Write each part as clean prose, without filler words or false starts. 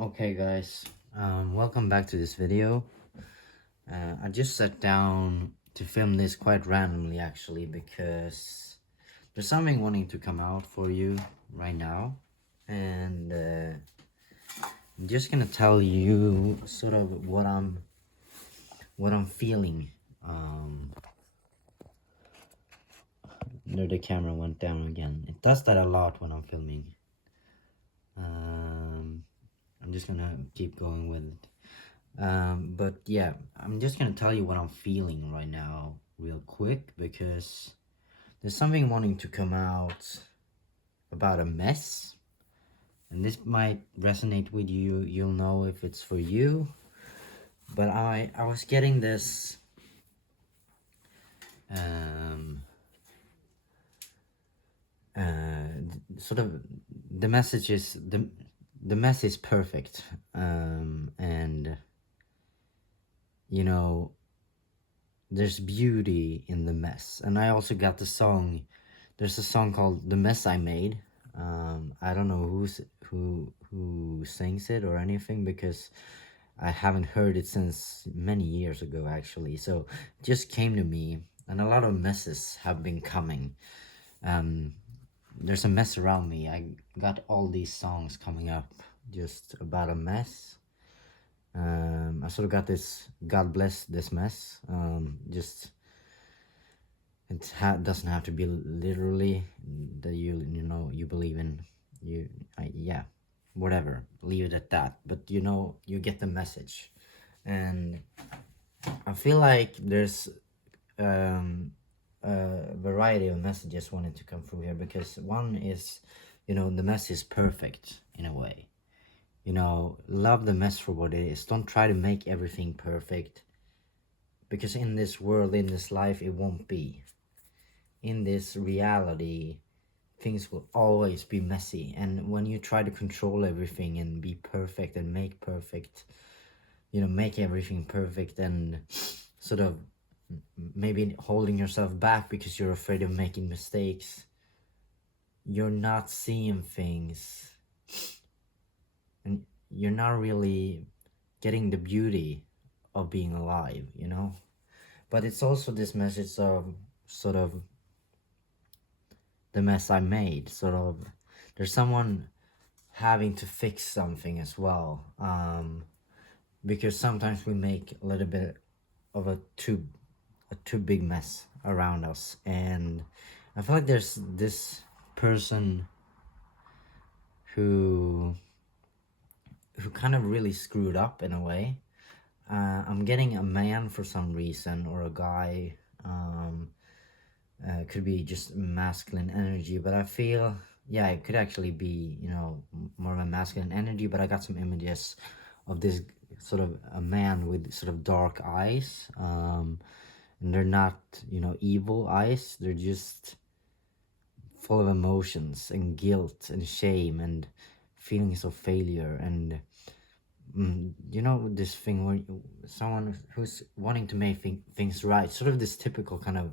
Okay guys, welcome back to this video. I just sat down to film this quite randomly actually because there's something wanting to come out for you right now, and I'm just gonna tell you sort of what I'm feeling. There, the camera went down again. It does that a lot when I'm filming. I'm just gonna keep going with it. But yeah, I'm just gonna tell you what I'm feeling right now real quick because there's something wanting to come out about a mess, and this might resonate with you. You'll know if it's for you. But I was getting this um sort of the message is the mess is perfect, and you know there's beauty in the mess. And I also got the song, there's a song called The Mess I Made. I don't know who sings it or anything because I haven't heard it since many years ago actually. So it just came to me, and a lot of messes have been coming. There's a mess around me. I got all these songs coming up just about a mess. I sort of got this God bless this mess. Just it doesn't have to be literally that you believe in yeah, whatever, leave it at that, but you get the message. And I feel like there's a variety of messages wanting to come through here, because one is, the mess is perfect in a way. Love the mess for what it is. Don't try to make everything perfect, because in this world, in this life, it won't be. In this reality, things will always be messy. And when you try to control everything and be perfect and make perfect, make everything perfect, and sort of maybe holding yourself back because you're afraid of making mistakes, you're not seeing things, and you're not really getting the beauty of being alive, But it's also this message of sort of the mess I made, sort of there's someone having to fix something as well, because sometimes we make a little bit of a too big mess around us. And I feel like there's this person who kind of really screwed up in a way. I'm getting a man for some reason, or a guy. Could be just masculine energy, but I feel, yeah, it could actually be, more of a masculine energy. But I got some images of this sort of a man with sort of dark eyes, and they're not, evil eyes. They're just full of emotions and guilt and shame and feelings of failure. And this thing where someone who's wanting to make things right, sort of this typical kind of,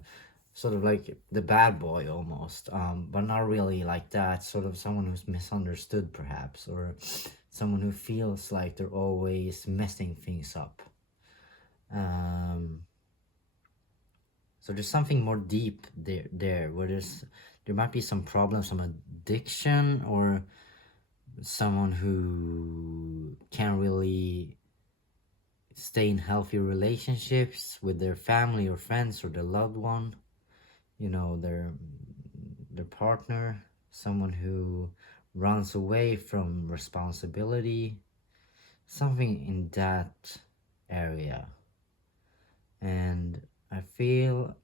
sort of like the bad boy almost, but not really like that. Sort of someone who's misunderstood perhaps, or someone who feels like they're always messing things up. So there's something more deep there where there might be some problems, some addiction, or someone who can't really stay in healthy relationships with their family or friends or their loved one, their partner, someone who runs away from responsibility, something in that area. And I feel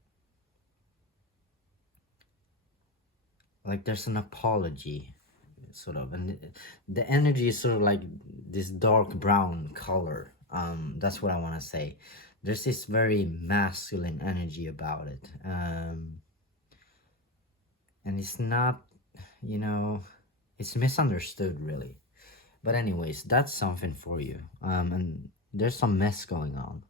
like there's an apology, sort of, and the energy is sort of like this dark brown color. That's what I want to say. There's this very masculine energy about it, and it's not, it's misunderstood really. But anyways, that's something for you. And there's some mess going on.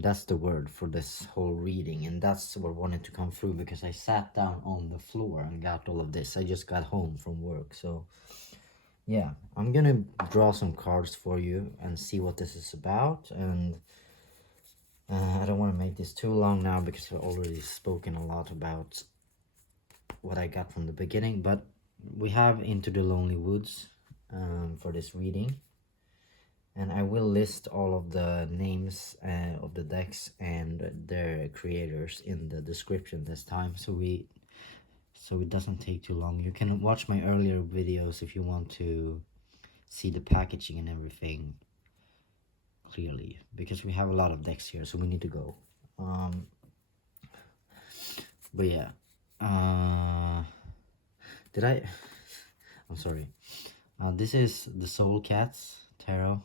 That's the word for this whole reading, and that's what wanted to come through because I sat down on the floor and got all of this. I just got home from work, so yeah, I'm gonna draw some cards for you and see what this is about. And I don't want to make this too long now because I've already spoken a lot about what I got from the beginning. But we have Into the Lonely Woods for this reading. And I will list all of the names of the decks and their creators in the description this time, so it doesn't take too long. You can watch my earlier videos if you want to see the packaging and everything clearly, because we have a lot of decks here, so we need to go. But yeah, I'm sorry. This is the Soul Cats Tarot.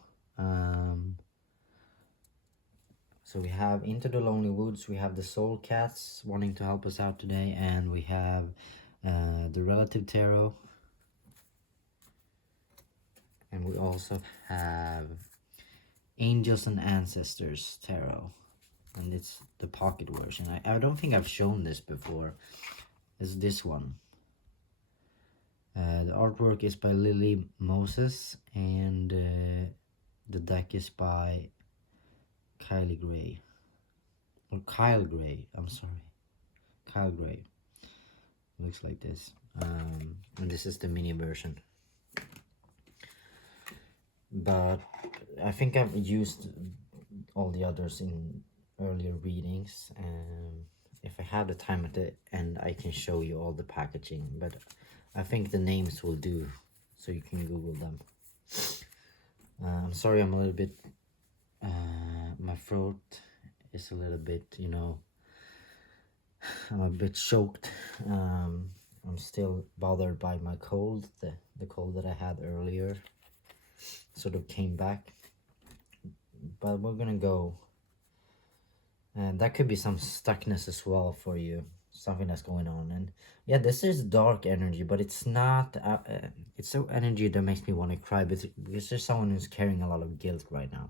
So we have Into the Lonely Woods, we have the Soul Cats wanting to help us out today, and we have the Relative Tarot. And we also have Angels and Ancestors Tarot. And it's the pocket version. I don't think I've shown this before. It's this one. The artwork is by Lily Moses, and the deck is by Kylie Gray. Or Kyle Gray, I'm sorry. Kyle Gray. Looks like this. And this is the mini version. But I think I've used all the others in earlier readings. If I have the time at the end, I can show you all the packaging, but I think the names will do, so you can Google them. I'm sorry, I'm a little bit, my throat is a little bit, you know, I'm a bit choked. I'm still bothered by my cold, the cold that I had earlier sort of came back, but we're gonna go. And that could be some stuckness as well for you, something that's going on. And yeah, this is dark energy, but it's not, it's so energy that makes me want to cry, but because there's someone who's carrying a lot of guilt right now.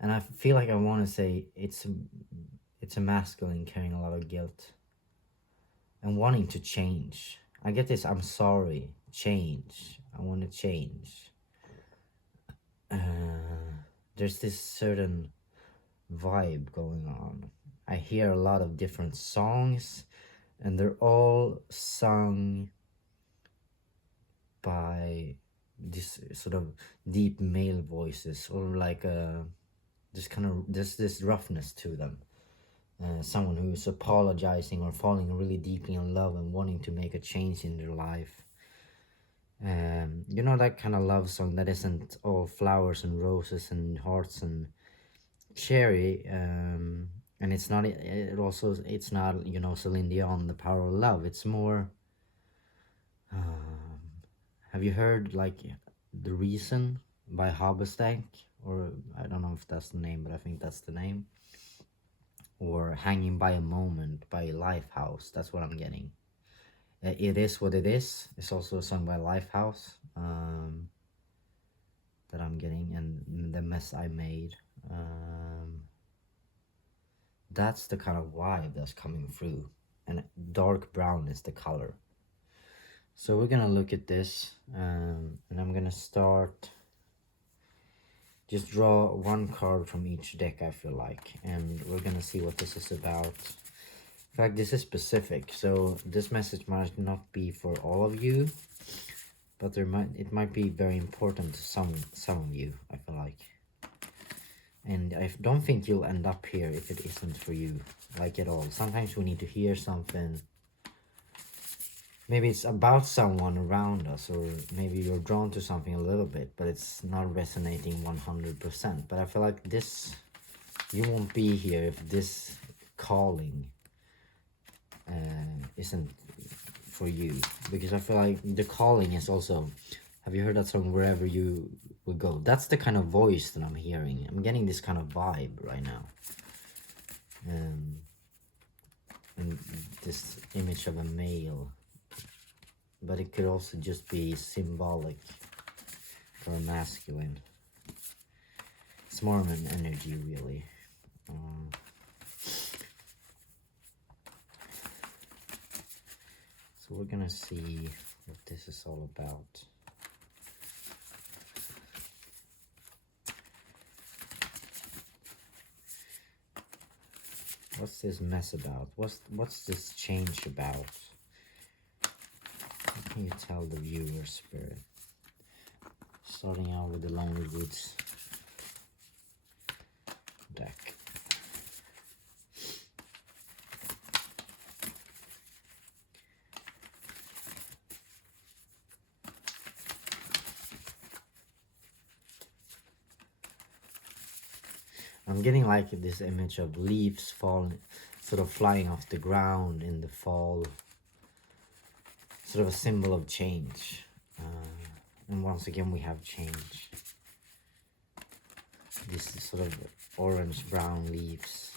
And I feel like I want to say it's a masculine carrying a lot of guilt and wanting to change. I get this, I'm sorry, change, I want to change. There's this certain vibe going on. I hear a lot of different songs, and they're all sung by this sort of deep male voices, or like there's this roughness to them. Someone who's apologizing or falling really deeply in love and wanting to make a change in their life. You know, that kind of love song that isn't all flowers and roses and hearts and cherry, and it's not, it's not, you know, Celine Dion, The Power of Love. It's more, have you heard like The Reason by Hobbestank? Or I don't know if that's the name, but I think that's the name. Or Hanging by a Moment by Lifehouse. That's what I'm getting. It Is What It Is. It's also a song by Lifehouse that I'm getting, and The Mess I Made. That's the kind of vibe that's coming through, and dark brown is the color. So we're gonna look at this, and I'm gonna start, just draw one card from each deck, I feel like, and we're gonna see what this is about. In fact, this is specific, so this message might not be for all of you, but it might be very important to some of you, I feel like. And I don't think you'll end up here if it isn't for you, like at all. Sometimes we need to hear something. Maybe it's about someone around us, or maybe you're drawn to something a little bit, but it's not resonating 100%. But I feel like this, you won't be here if this calling isn't for you. Because I feel like the calling is also, have you heard that song, Wherever You Will Go? That's the kind of voice that I'm hearing. I'm getting this kind of vibe right now. And this image of a male. But it could also just be symbolic for a masculine. It's more of an energy, really. So we're gonna see what this is all about. What's this mess about? What's this change about? How can you tell the viewer, Spirit? Starting out with the Lonely Woods deck. I'm getting like this image of leaves falling, sort of flying off the ground in the fall. Sort of a symbol of change. And once again we have change. This sort of orange-brown leaves.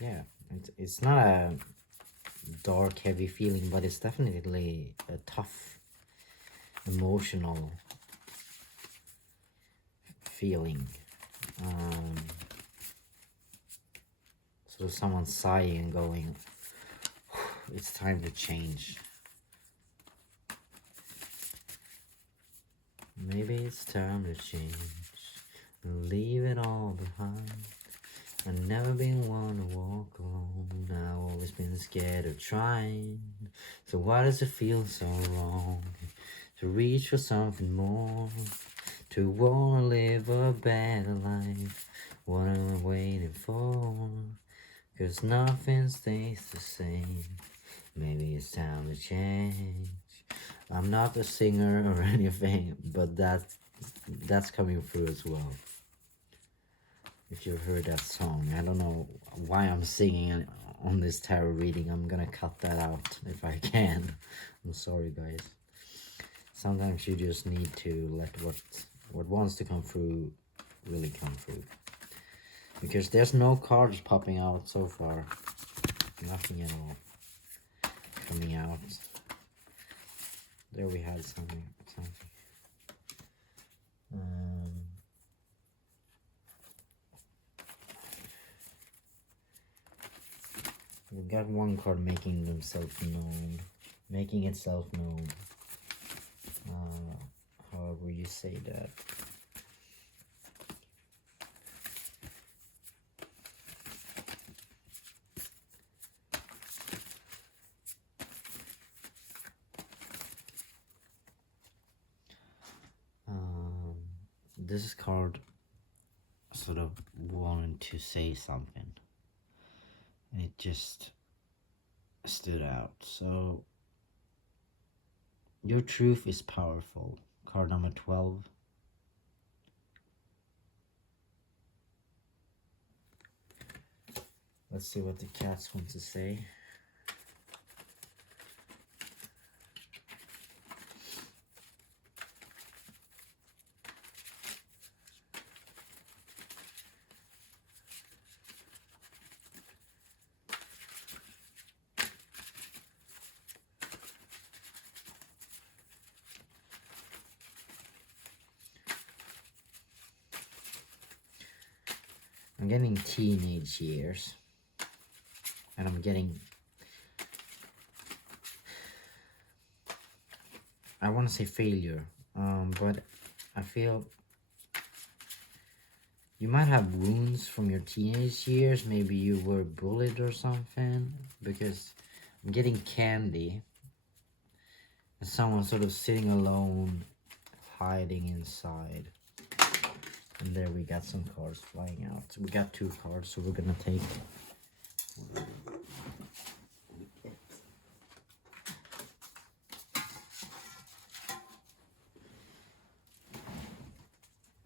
Yeah, it's not a dark, heavy feeling, but it's definitely a tough, emotional feeling. Sort of someone sighing and going, it's time to change. Maybe it's time to change and leave it all behind. I've never been one to walk alone. I've always been scared of trying. So why does it feel so wrong to reach for something more? To wanna live a better life. What am I waiting for? 'Cause nothing stays the same. Maybe it's time to change. I'm not a singer or anything, but that's coming through as well. If you've heard that song, I don't know why I'm singing on this tarot reading. I'm gonna cut that out if I can. I'm sorry, guys. Sometimes you just need to let what wants to come through really come through. Because there's no cards popping out so far. Nothing at all coming out. There we had something. We got one card making itself known. However you say that. This card sort of wanted to say something, and it just stood out. So, your truth is powerful. Card number 12. Let's see what the cats want to say. I'm getting teenage years, and I'm getting, I want to say failure, but I feel you might have wounds from your teenage years. Maybe you were bullied or something, because I'm getting candy, and someone sort of sitting alone, hiding inside. And there we got some cards flying out. We got 2 cards, so we're gonna take.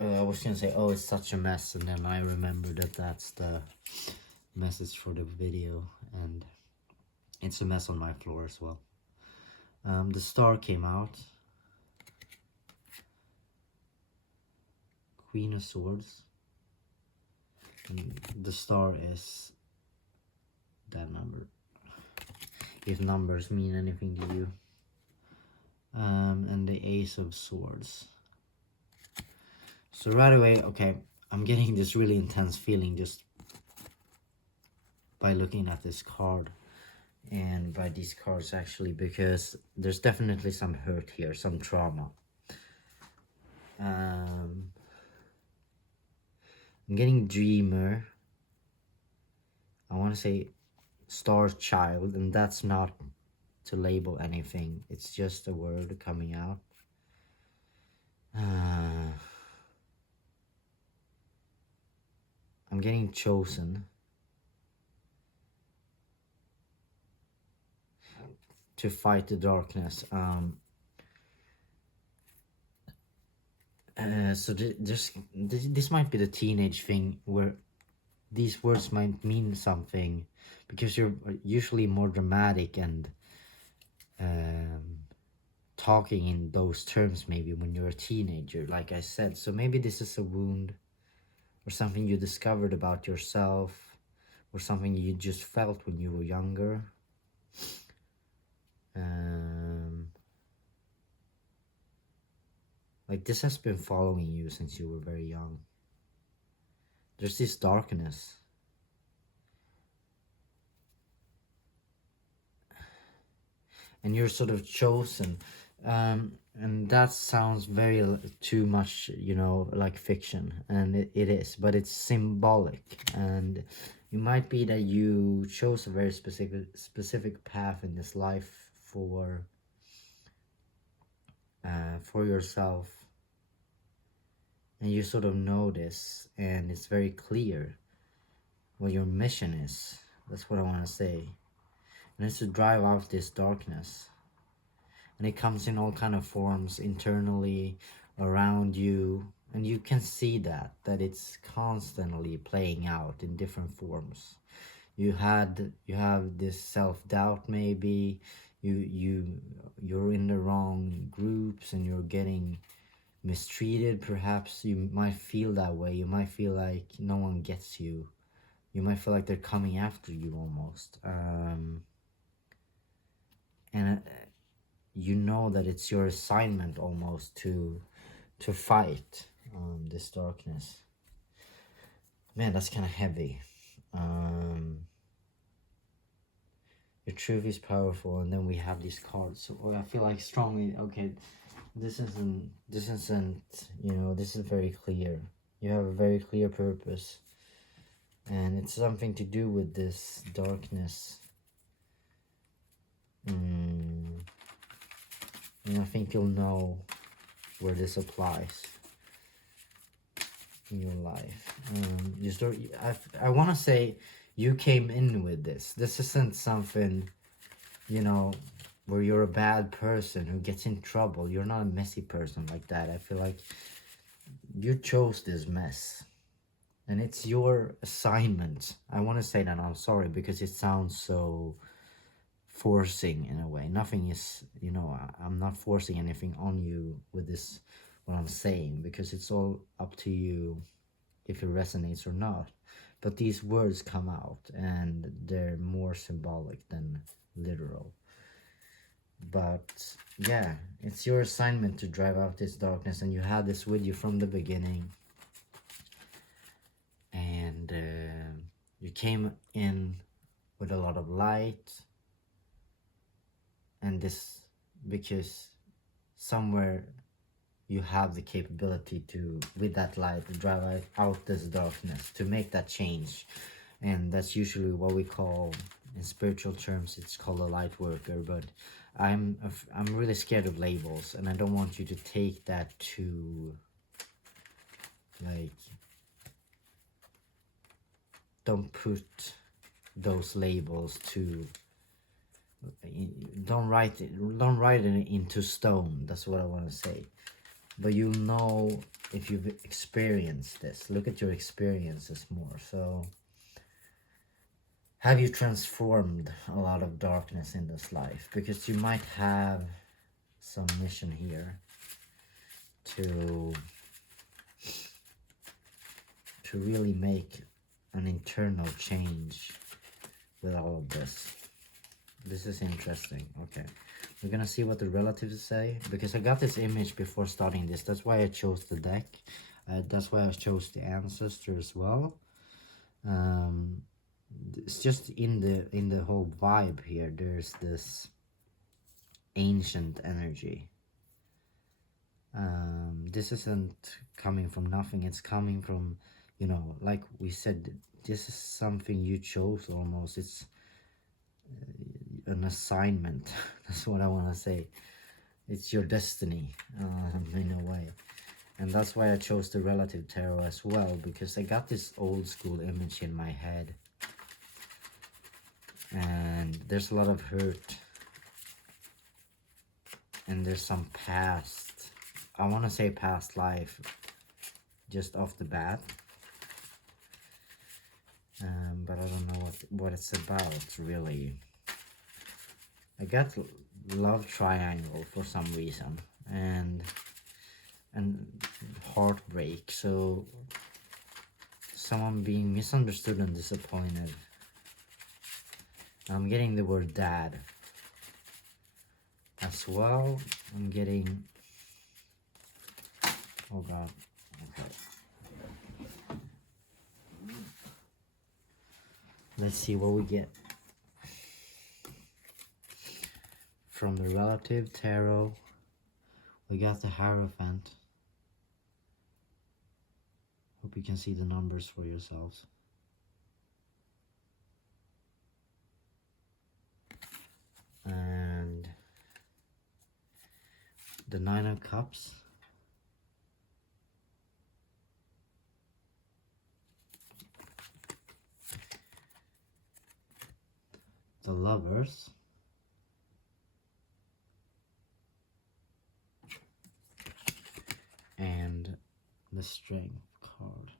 I was gonna say, oh, it's such a mess, and then I remembered that that's the message for the video, and it's a mess on my floor as well. The star came out. Queen of Swords. And the star is that number, if numbers mean anything to you. And the Ace of Swords. So right away, okay, I'm getting this really intense feeling just by looking at this card and by these cards actually, because there's definitely some hurt here, some trauma. I'm getting dreamer. I want to say star child, and that's not to label anything. It's just a word coming out. I'm getting chosen to fight the darkness. So this might be the teenage thing where these words might mean something because you're usually more dramatic and talking in those terms maybe when you're a teenager, like I said. So maybe this is a wound or something you discovered about yourself or something you just felt when you were younger. Like this has been following you since you were very young. There's this darkness. And you're sort of chosen. And that sounds very too much, you know, like fiction. And it is, but it's symbolic. And it might be that you chose a very specific path in this life for yourself. And you sort of know this, and it's very clear what your mission is. That's what I want to say. And it's to drive out this darkness. And it comes in all kind of forms internally, around you. And you can see that it's constantly playing out in different forms. You have this self-doubt maybe. You're in the wrong groups and you're getting mistreated. Perhaps you might feel that way. You might feel like no one gets you. You might feel like they're coming after you almost. And you know that it's your assignment almost to fight this darkness. Man, that's kind of heavy. Your truth is powerful, and then we have these cards. So I feel like strongly, okay, this isn't, you know, this is very clear. You have a very clear purpose, and it's something to do with this darkness. And I think you'll know where this applies in your life. I want to say you came in with this. This isn't something, you know, where you're a bad person who gets in trouble. You're not a messy person like that. I feel like you chose this mess. And it's your assignment. I want to say that, I'm sorry, because it sounds so forcing in a way. Nothing is, you know, I'm not forcing anything on you with this, what I'm saying, because it's all up to you if it resonates or not. But these words come out and they're more symbolic than literal. But yeah, it's your assignment to drive out this darkness, and you had this with you from the beginning. And you came in with a lot of light, and this because somewhere you have the capability to, with that light, to drive out this darkness, to make that change. And that's usually what we call, in spiritual terms, it's called a light worker. But I'm really scared of labels, and I don't want you to take that to, like, don't put those labels to, don't write it into stone. That's what I want to say. But you'll know if you've experienced this. Look at your experiences more. So have you transformed a lot of darkness in this life? Because you might have some mission here to really make an internal change with all of this. This is interesting. Okay, we're gonna see what the relatives say, because I got this image before starting this. That's why I chose the deck. That's why I chose the ancestor as well. It's just in the whole vibe here. There's this ancient energy. This isn't coming from nothing. It's coming from You know, like we said, this is something you chose almost. It's an assignment. That's what I want to say. It's your destiny, in a way. And that's why I chose the relative tarot as well, because I got this old school image in my head. And there's a lot of hurt. And there's some past, I want to say past life, just off the bat. But I don't know what it's about, really. I got love triangle for some reason. And heartbreak. So someone being misunderstood and disappointed. I'm getting the word dad as well. I'm getting, oh god, okay. Let's see what we get from the relative tarot. We got the Hierophant. Hope you can see the numbers for yourselves. And the Nine of Cups. The Lovers. And the Strength card.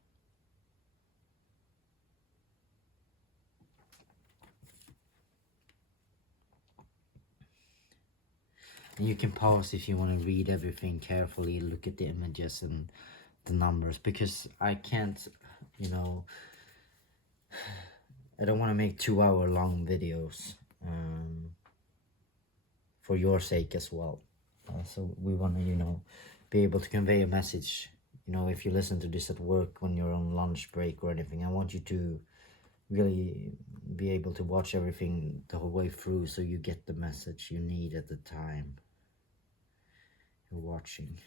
And you can pause if you want to read everything carefully, look at the images and the numbers, because I can't, you know, I don't want to make 2-hour long videos for your sake as well. So we want to, you know, be able to convey a message. You know, if you listen to this at work when you're on lunch break or anything, I want you to really be able to watch everything the whole way through, so you get the message you need at the time you're watching.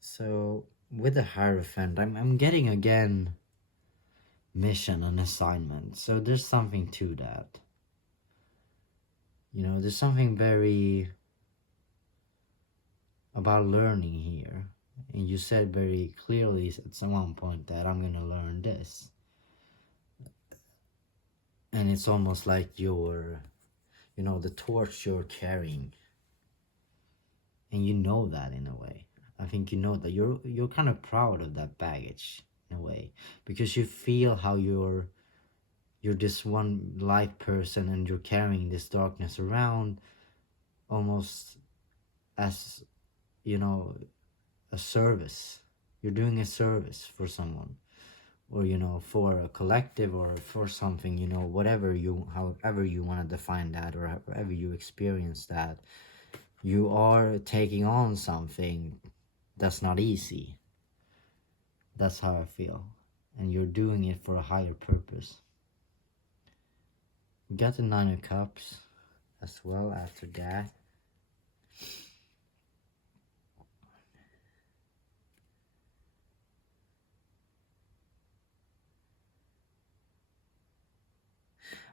So with the Hierophant, I'm getting again mission and assignment. So there's something to that. You know, there's something very about learning here. And you said very clearly at some point that I'm gonna learn this. And it's almost like you're, you know, the torch you're carrying. And you know that in a way. I think you know that you're kind of proud of that baggage in a way, because you feel how you're this one light person and you're carrying this darkness around almost as, you know, a service. You're doing a service for someone, or, you know, for a collective, or for something, you know, whatever you, however you want to define that, or however you experience that. You are taking on something that's not easy. That's how I feel. And you're doing it for a higher purpose. You got the Nine of Cups as well after that.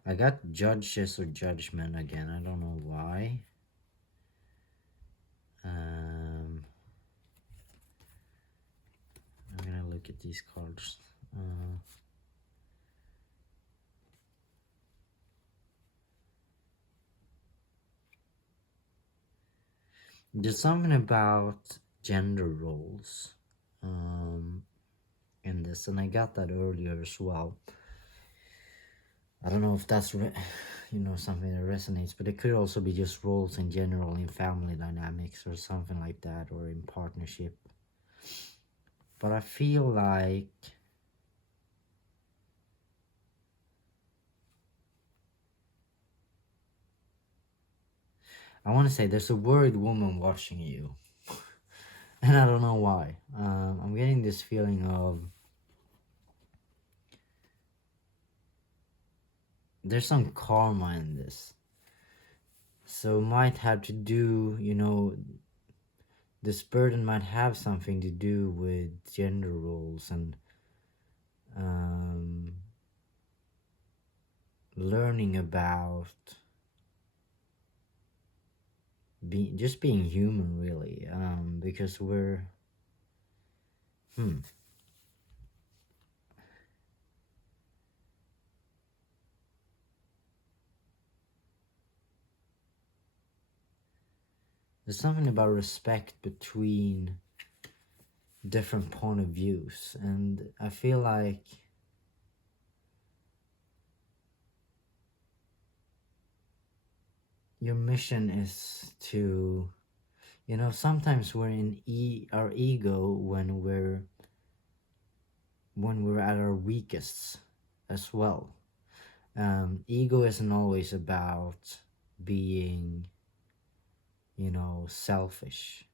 I got Judges or Judgment again. I don't know why. I'm gonna look at these cards. There's something about gender roles in this, and I got that earlier as well. I don't know if that's you know, something that resonates, but it could also be just roles in general in family dynamics or something like that, or in partnership. But I feel like I want to say there's a worried woman watching you. And I don't know why. I'm getting this feeling of there's some karma in this. So might have to do, you know, this burden might have something to do with gender roles and um, learning about just being human, really, because we're hmm, there's something about respect between different point of views, and I feel like your mission is to, sometimes we're in our ego when we're at our weakest as well. Ego isn't always about being, selfish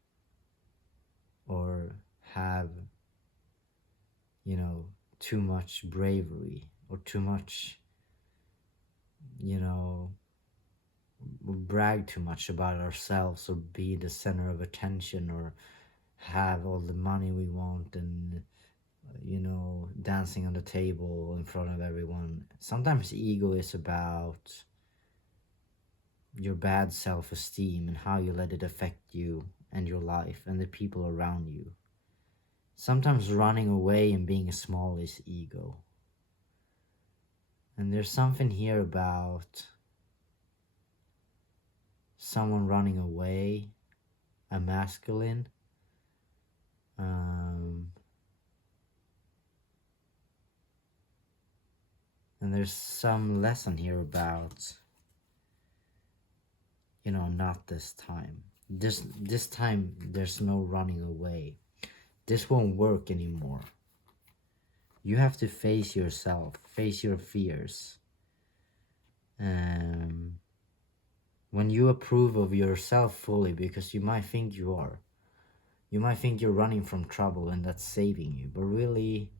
or have, you know, too much bravery or too much, you know, brag too much about ourselves or be the center of attention or have all the money we want and, dancing on the table in front of everyone. Sometimes ego is about your bad self-esteem and how you let it affect you and your life and the people around you. Sometimes running away and being small is ego. And there's something here about someone running away, a masculine, and there's some lesson here about, not this time. This time there's no running away. This won't work anymore. You have to face yourself, face your fears. When you approve of yourself fully, because you might think you are. You might think you're running from trouble and that's saving you, but really,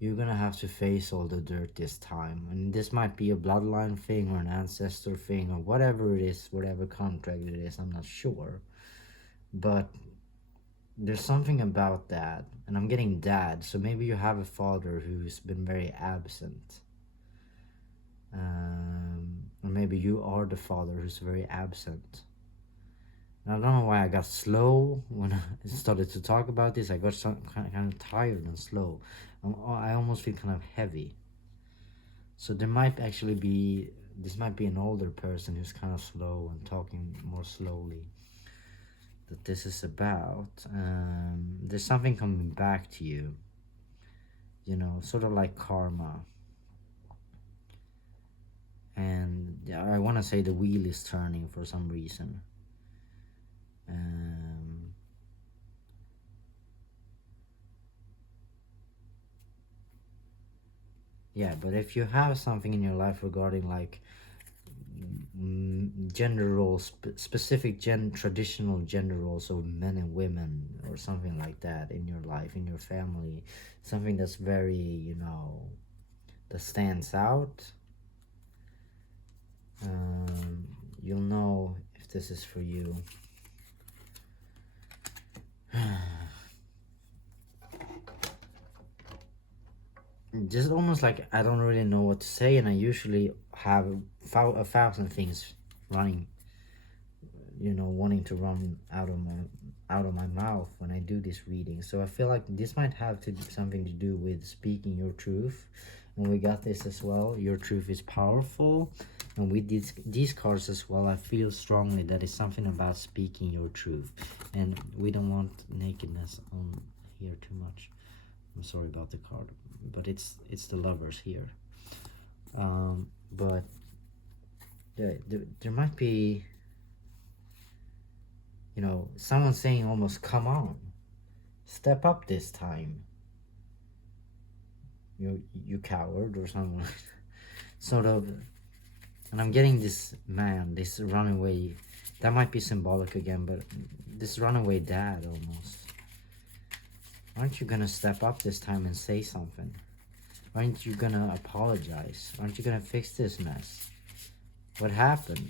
you're gonna have to face all the dirt this time. And this might be a bloodline thing or an ancestor thing or whatever it is, whatever contract it is, I'm not sure. But there's something about that. And I'm getting dad, so maybe you have a father who's been very absent. Or maybe you are the father who's very absent. And I don't know why I got slow when I started to talk about this. I got kind of tired and slow. I almost feel kind of heavy. So there might actually be, this might be an older person who's kind of slow and talking more slowly. That this is about. There's something coming back to you. Sort of like karma. And I want to say the wheel is turning for some reason. Yeah, but if you have something in your life regarding like gender roles, specific traditional gender roles of men and women or something like that in your life, in your family, something that's very, that stands out, you'll know if this is for you. Just almost like I don't really know what to say, and I usually have a thousand things running, wanting to run out of my mouth when I do this reading. So I feel like this might have something to do with speaking your truth, and we got this as well. Your truth is powerful, and with these cards as well, I feel strongly that it's something about speaking your truth, and we don't want nakedness on here too much. I'm sorry about the card, but it's the lovers here. But there might be, someone saying almost, come on, step up this time. You coward or something. Sort of. And I'm getting this man, this runaway, that might be symbolic again, but this runaway dad almost. Aren't you gonna step up this time and say something? Aren't you gonna apologize? Aren't you gonna fix this mess? What happened?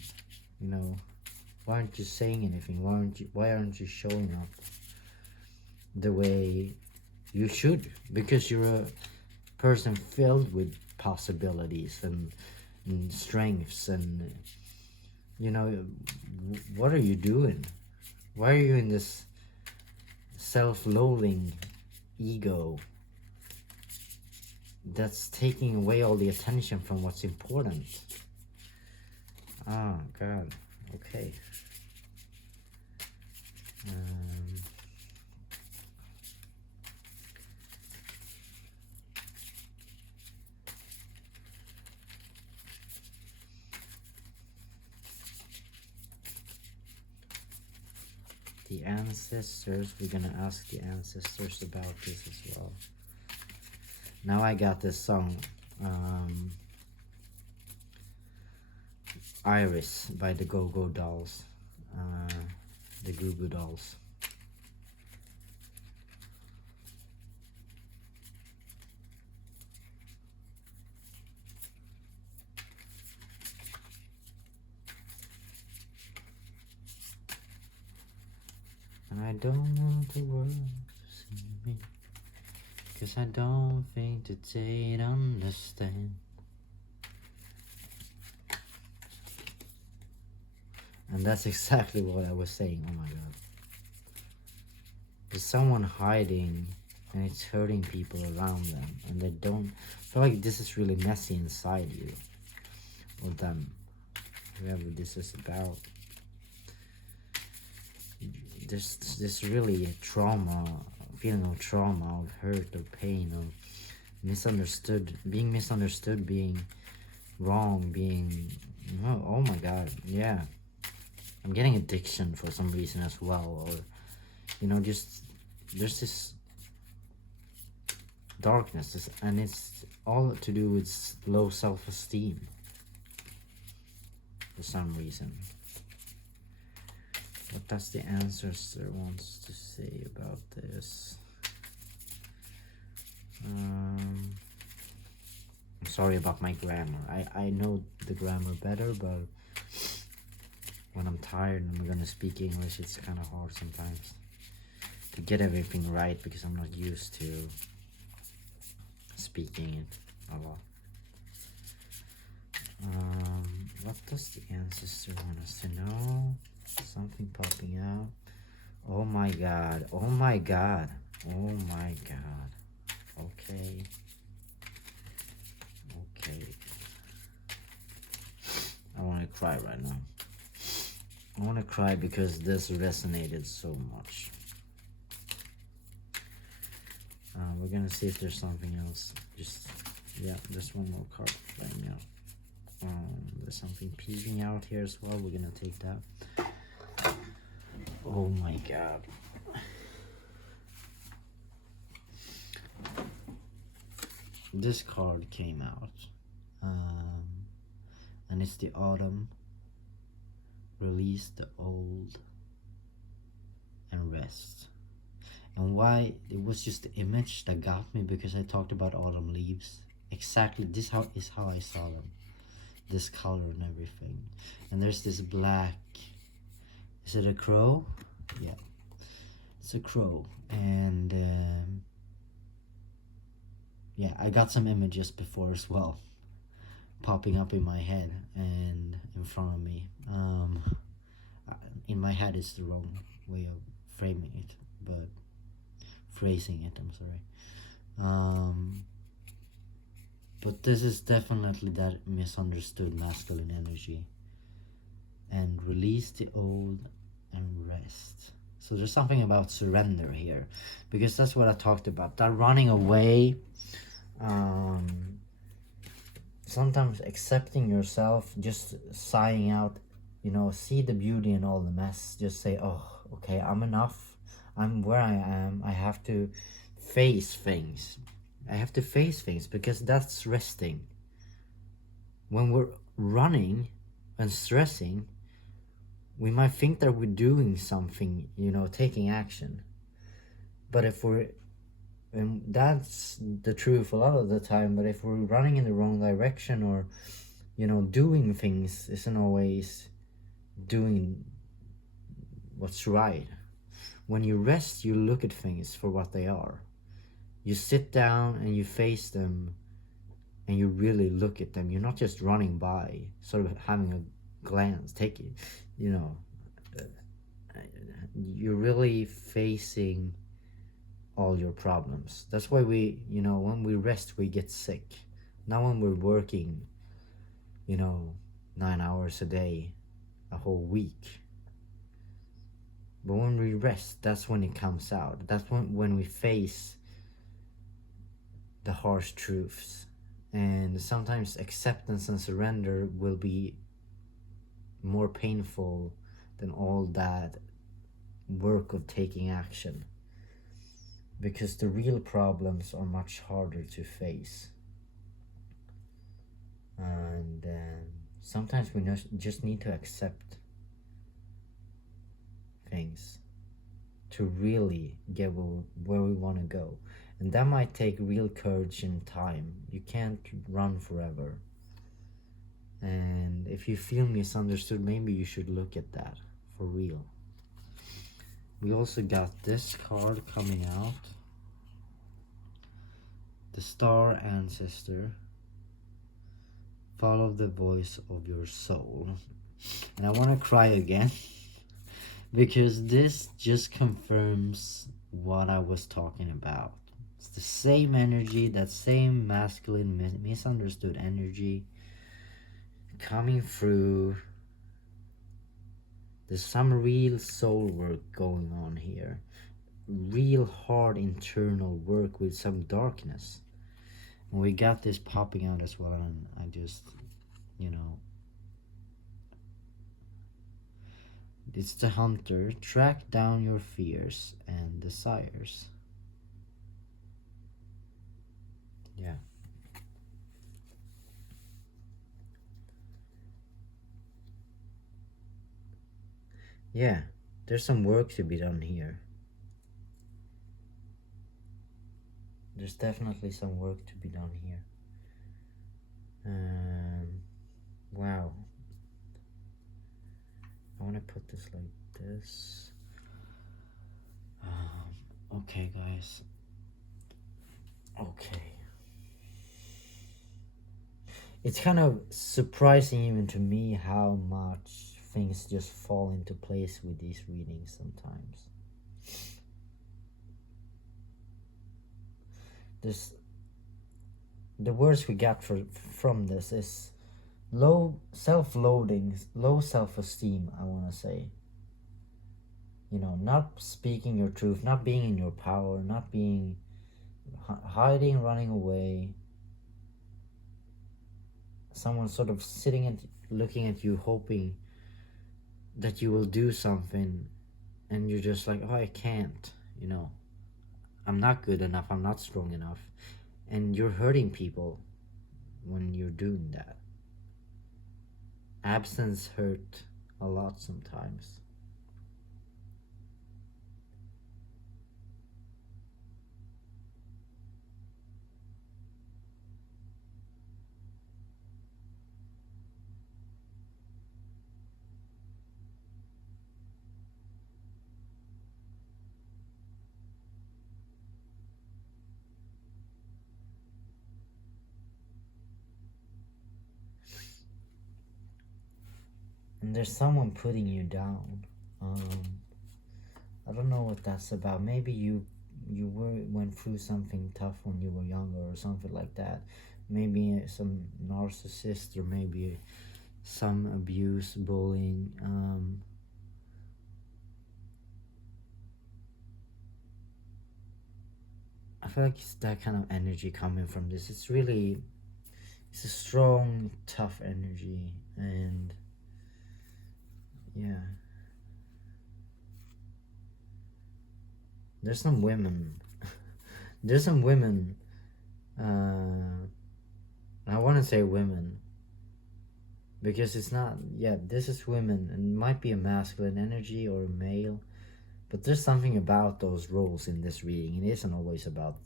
Why aren't you saying anything? Why aren't you showing up? the way you should, because you're a person filled with possibilities and strengths, and you know, what are you doing? Why are you in this self-loathing ego that's taking away all the attention from what's important? Oh God. Okay. um, the ancestors, we're gonna ask the ancestors about this as well. Now I got this song, Iris by the Go-Go Dolls, the Goo Goo Dolls. And I don't want the world to see me, 'cause I don't think that they'd understand. And that's exactly what I was saying. Oh my God. There's someone hiding, and it's hurting people around them, and they don't feel like this is really messy inside you or them, whoever this is about. There's really a trauma, feeling of trauma, of hurt, of pain, of misunderstood, being wrong, being, oh my God, yeah. I'm getting addiction for some reason as well, or you know, just there's this darkness, and it's all to do with low self-esteem for some reason. What does the ancestor wants to say about this? I'm sorry about my grammar. I know the grammar better, but when I'm tired and I'm gonna speak English, it's kind of hard sometimes to get everything right, because I'm not used to speaking it a lot. What does the ancestor want us to know? Something popping out. Oh my God. Oh my God. Oh my God. Okay. Okay. I want to cry right now. I want to cry because this resonated so much. We're gonna see if there's something else. Yeah, there's one more card playing out. There's something peeking out here as well. We're gonna take that. Oh my God. This card came out, and it's the autumn. Release the old and rest. And why? It was just the image that got me, because I talked about autumn leaves. Exactly, this is how I saw them. This color and everything. And there's this black, is it a crow? Yeah, it's a crow. And yeah, I got some images before as well, popping up in my head and in front of me. In my head is the wrong way of framing it, but phrasing it, I'm sorry. But this is definitely that misunderstood masculine energy. And release the old and rest. So there's something about surrender here, because that's what I talked about. That running away, sometimes accepting yourself, just sighing out, you know, see the beauty in all the mess. Just say, oh, okay, I'm enough. I'm where I am. I have to face things. I have to face things, because that's resting. When we're running and stressing, we might think that we're doing something, you know, taking action. But if we're, and that's the truth a lot of the time, but if we're running in the wrong direction, or, you know, doing things isn't always doing what's right. when you rest, you look at things for what they are. You sit down and you face them, and you really look at them. You're not just running by, sort of having a glance, take it, you know, you're really facing all your problems. That's why when we rest, we get sick. Not when we're working, 9 hours a day, a whole week. But when we rest, that's when it comes out. That's when we face the harsh truths. And sometimes acceptance and surrender will be more painful than all that work of taking action. Because the real problems are much harder to face. And sometimes we just need to accept things to really get where we want to go. And that might take real courage and time. You can't run forever. And if you feel misunderstood, maybe you should look at that for real. We also got this card coming out. The Star Ancestor. Follow the voice of your soul. And I want to cry again because this just confirms what I was talking about. It's the same energy, that same masculine misunderstood energy coming through. There's some real soul work going on here. Real hard internal work with some darkness. And we got this popping out as well, and I just, it's the hunter. Track down your fears and desires. Yeah. Yeah, there's some work to be done here. There's definitely some work to be done here. Wow. I want to put this like this. Okay, guys. Okay. It's kind of surprising even to me how much things just fall into place with these readings sometimes. The words we got from this is low self-loathing, low self-esteem, I want to say. Not speaking your truth, not being in your power, not being hiding, running away. Someone sort of sitting and looking at you, hoping that you will do something, and you're just like, oh, I can't, I'm not good enough, I'm not strong enough. And you're hurting people when you're doing that. Absence hurt a lot sometimes. And there's someone putting you down. I don't know what that's about. Maybe you went through something tough when you were younger or something like that. Maybe some narcissist, or maybe some abuse, bullying. I feel like it's that kind of energy coming from this. It's a strong, tough energy, and yeah. There's some women. There's some women. I want to say women because it's not. Yeah, this is women, and it might be a masculine energy or a male, but there's something about those roles in this reading. It isn't always about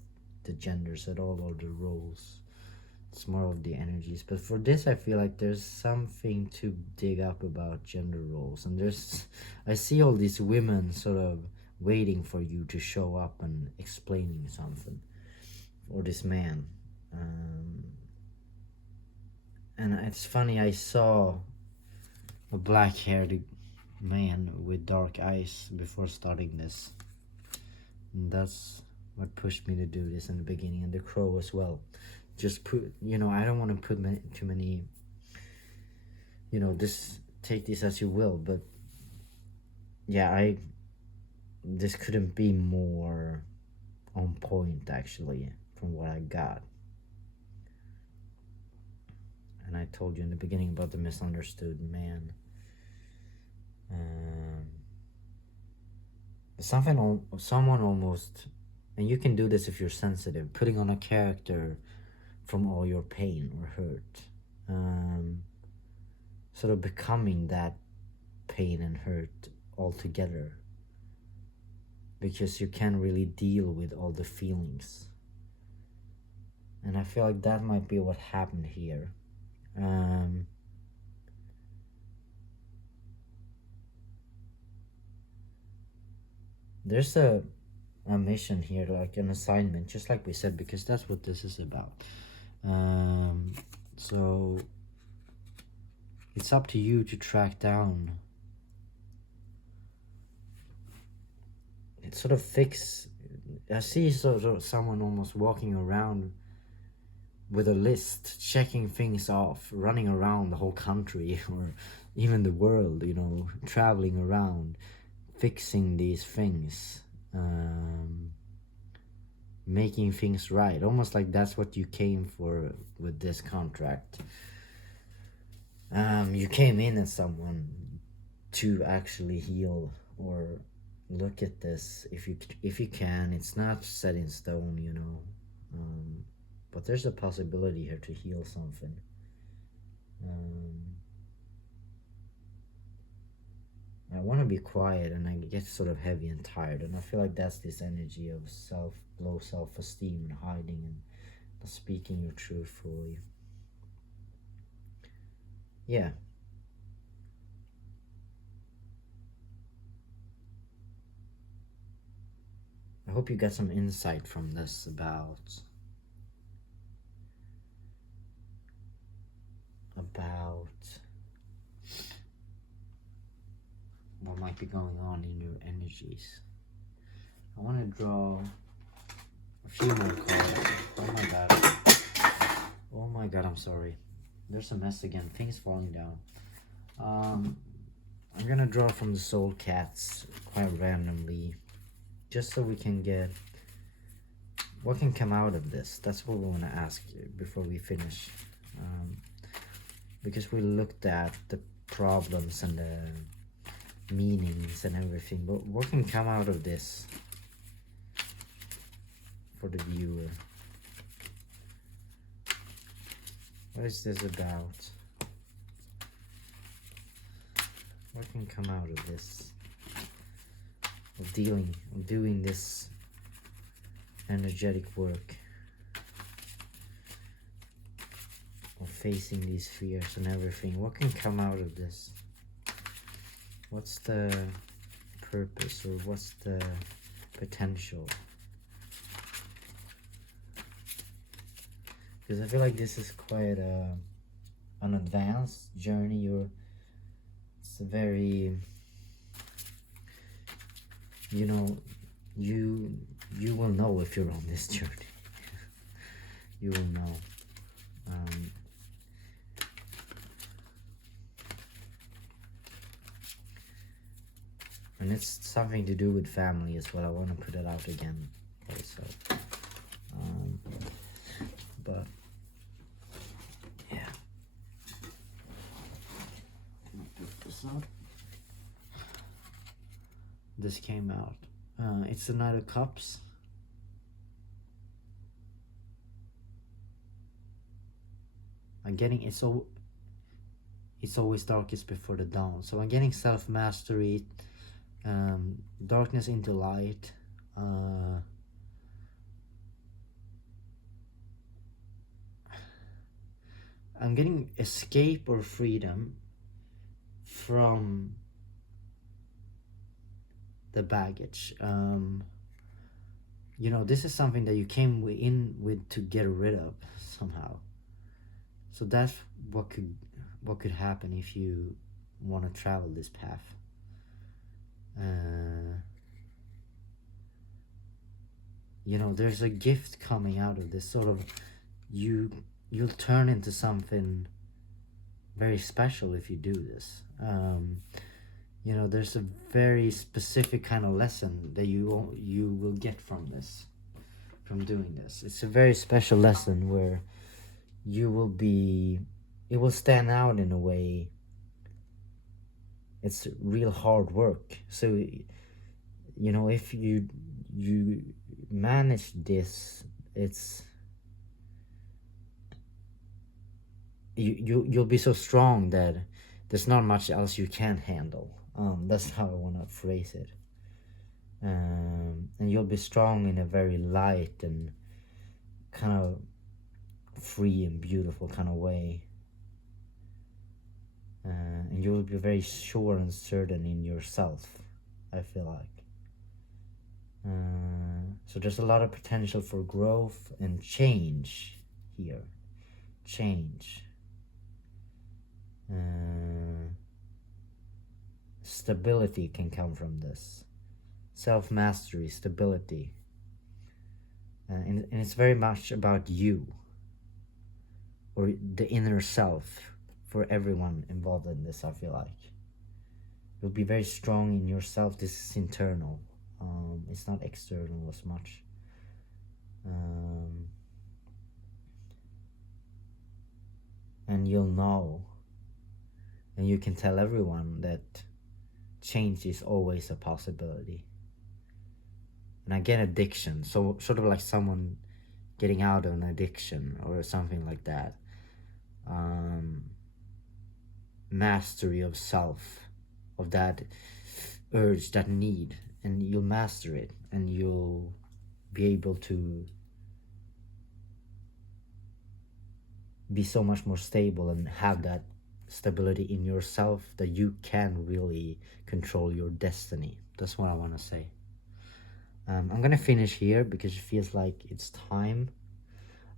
the genders at all or the roles. It's more of the energies. But for this, I feel like there's something to dig up about gender roles, and I see all these women sort of waiting for you to show up and explaining something, or this man. um, and it's funny, I saw a black-haired man with dark eyes before starting this, and that's what pushed me to do this in the beginning, and the crow as well. Just put, I don't want to put too many, this, take this as you will, but yeah, this couldn't be more on point actually from what I got. And I told you in the beginning about the misunderstood man. Someone almost, and you can do this if you're sensitive, putting on a character from all your pain or hurt, sort of becoming that pain and hurt altogether, because you can't really deal with all the feelings. And I feel like that might be what happened here. There's a mission here, like an assignment, just like we said, because that's what this is about. So it's up to you to track down, sort of fix. I see sort of someone almost walking around with a list, checking things off, running around the whole country or even the world, traveling around, fixing these things, making things right, almost like that's what you came for with this contract. You came in as someone to actually heal or look at this if you can. It's not set in stone, but there's a possibility here to heal something. I want to be quiet, and I get sort of heavy and tired, and I feel like that's this energy of low self-esteem and hiding and not speaking your truth fully. Yeah. I hope you got some insight from this about what might be going on in your energies. I want to draw a few more cards. Oh my god. Oh my god, I'm sorry. There's a mess again. Things falling down. I'm gonna draw from the soul cats quite randomly, just so we can get what can come out of this. That's what we want to ask you before we finish, because we looked at the problems and the meanings and everything, but what can come out of this for the viewer? What is this about? What can come out of this? Of doing this energetic work, of facing these fears and everything. What can come out of this? What's the purpose, or what's the potential? Because I feel like this is quite an advanced journey. It's a very, you will know if you're on this journey. You will know. And it's something to do with family as well. I want to put it out again also. But yeah. Put this up. This came out. It's the Knight of Cups. I'm getting it's always darkest before the dawn. So I'm getting self-mastery, darkness into light, I'm getting escape or freedom from the baggage. You know, this is something that you came in with to get rid of somehow. So that's what could happen if you want to travel this path. uh, you know, there's a gift coming out of this sort of, you you'll turn into something very special if you do this. You know, there's a very specific kind of lesson that you will get from this, from doing this. It's a very special lesson where you will be, it will stand out in a way. It's real hard work. So, you know, if you manage this, it's you'll be so strong that there's not much else you can't handle. That's how I want to phrase it. And you'll be strong in a very light and kind of free and beautiful kind of way. And you'll be very sure and certain in yourself, I feel like. So there's a lot of potential for growth and change here. Change. Stability can come from this. Self-mastery, stability. And it's very much about you, or the inner self, for everyone involved in this, I feel like. You'll be very strong in yourself. This is internal. It's not external as much. And you'll know, and you can tell everyone that change is always a possibility. And again, addiction, so sort of like someone getting out of an addiction or something like that. Mastery of self, of that urge, that need, and you'll master it, and you'll be able to be so much more stable and have that stability in yourself that you can really control your destiny. That's what I want to say. I'm gonna finish here because it feels like it's time.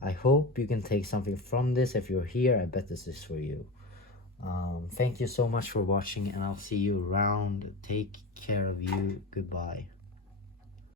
I hope you can take something from this. If you're here, I bet this is for you. Thank you so much for watching, and I'll see you around. Take care of you. Goodbye.